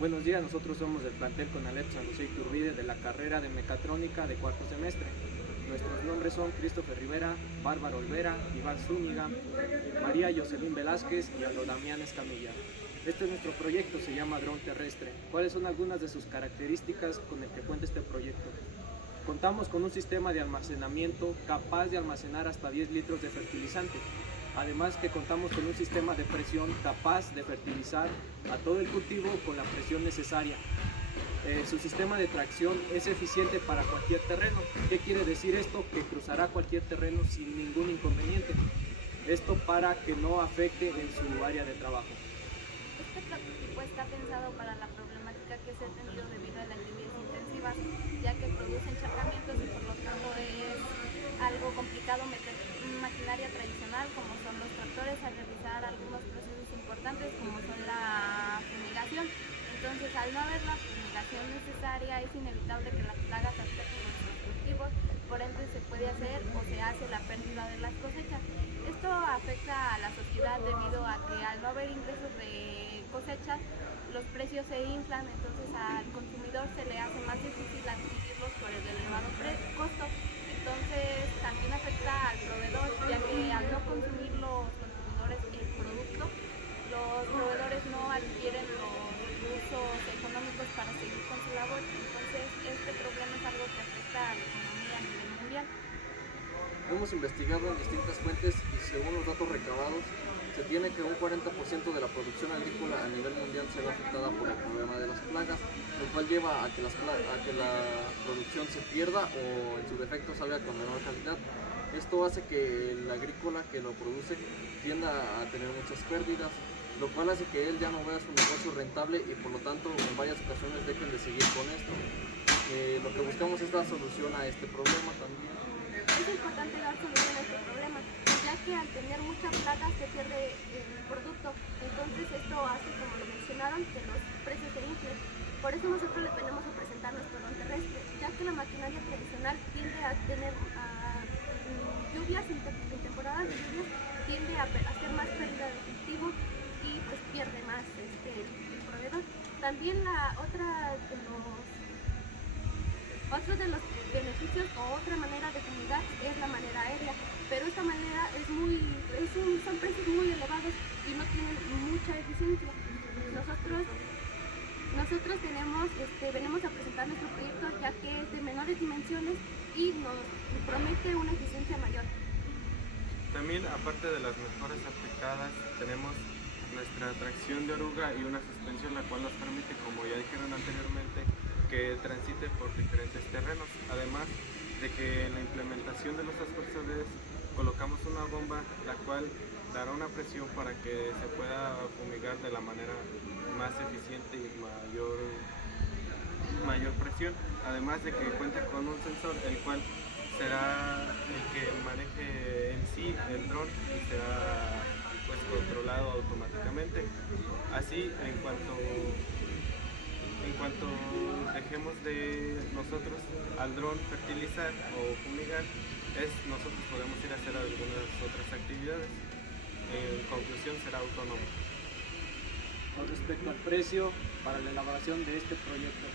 Buenos días, nosotros somos del plantel Conalep San José Iturbide de la carrera de Mecatrónica de cuarto semestre. Nuestros nombres son Christopher Rivera, Bárbara Olvera, Iván Zúñiga, María Jocelyn Velázquez y Aldo Damián Escamilla. Este es nuestro proyecto, se llama Dron Terrestre. ¿Cuáles son algunas de sus características con el que cuenta este proyecto? Contamos con un sistema de almacenamiento capaz de almacenar hasta 10 litros de fertilizante. Además que contamos con un sistema de presión capaz de fertilizar a todo el cultivo con la presión necesaria. Su sistema de tracción es eficiente para cualquier terreno. ¿Qué quiere decir esto? Que cruzará cualquier terreno sin ningún inconveniente. Esto para que no afecte en su área de trabajo. Este prototipo está pensado para la problemática que se ha tenido debido a las lluvias intensivas, ya que produce encharcamientos y por lo tanto es algo complicado meter maquinaria tradicional como son los tractores a realizar algunos procesos importantes como son la fumigación. Entonces, al no haber la fumigación necesaria, es inevitable que las plagas afecten nuestros cultivos, por ende se puede hacer o se hace la pérdida de las cosechas. Esto afecta a la sociedad debido a que al no haber ingresos de cosechas, los precios se inflan, entonces al consumidor se le hace más difícil adquirirlos por el elevado costo. Entonces también afecta al proveedor, ya que al no consumir los consumidores el producto, los proveedores no adquieren los recursos económicos para seguir con su labor. Entonces este problema es algo que afecta a la economía a nivel mundial. Hemos investigado en distintas fuentes y según los datos recabados, se tiene que un 40% de la producción agrícola a nivel mundial se ve afectada por el problema de las plagas, lo cual lleva a que la producción se pierda o en su defecto salga con menor calidad. Esto hace que el agrícola que lo produce tienda a tener muchas pérdidas, lo cual hace que él ya no vea su negocio rentable y por lo tanto en varias ocasiones dejen de seguir con esto. Lo que buscamos es dar solución a este problema también. Es importante dar solución a este problema, ya que al tener mucha plaga se pierde el producto. Entonces esto hace, como lo mencionaron, que los precios se inflen. Por eso nosotros les venimos a presentar nuestro dron terrestre, ya que la maquinaria tradicional tiende a tener lluvias, en temporadas de lluvias, tiende a hacer más pérdida de cultivo y pues pierde más el proveedor. También otro de los beneficios o otra manera de fumigar es la manera aérea, pero esta manera son precios muy elevados y no tienen mucha eficiencia. Nosotros venimos a presentar nuestro proyecto ya que es de menores dimensiones y nos promete una eficiencia mayor. También, aparte de las mejoras aplicadas, tenemos nuestra tracción de oruga y una suspensión la cual nos permite, como ya dijeron anteriormente, que transite por diferentes terrenos. Además de que en la implementación de los aspersores colocamos una bomba la cual dará una presión para que se pueda fumigar de la manera más eficiente y mayor presión. Además de que cuenta con un sensor el cual será el que maneje en sí el dron y será pues controlado automáticamente. Así en cuanto dejemos de nosotros al dron fertilizar o fumigar, nosotros podemos ir a hacer algunas otras actividades. En conclusión, será autónomo. Con respecto al precio para la elaboración de este proyecto,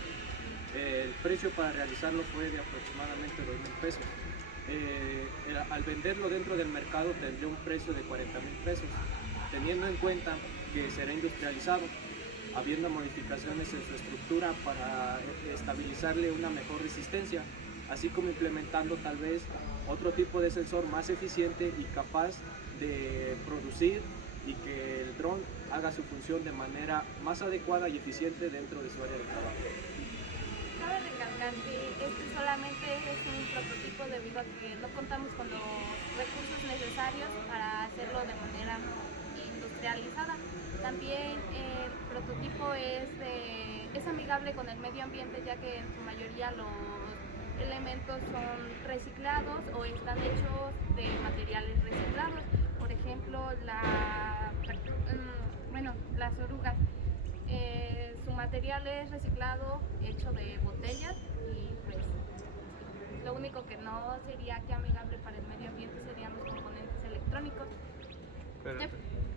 el precio para realizarlo fue de aproximadamente 2,000 pesos. Al venderlo dentro del mercado tendría un precio de 40,000 pesos, teniendo en cuenta que será industrializado, habiendo modificaciones en su estructura para estabilizarle una mejor resistencia, así como implementando tal vez otro tipo de sensor más eficiente y capaz de producir y que el dron haga su función de manera más adecuada y eficiente dentro de su área de trabajo. Cabe recalcar que este solamente es un prototipo debido a que no contamos con los recursos necesarios para hacerlo de manera industrializada. También el prototipo es amigable con el medio ambiente, ya que en su mayoría los elementos son reciclados o están hechos de materiales reciclados. Por ejemplo, las orugas. Su material es reciclado, hecho de botellas y pues lo único que no sería que amigable para el medio ambiente serían los componentes electrónicos.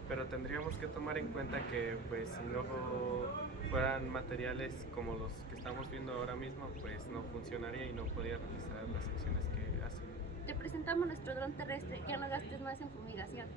Pero tendríamos que tomar en cuenta que pues si no fueran materiales como los que estamos viendo ahora mismo, pues no funcionaría y no podría realizar las acciones que hace. Te presentamos nuestro dron terrestre, ya no gastes más en fumigación.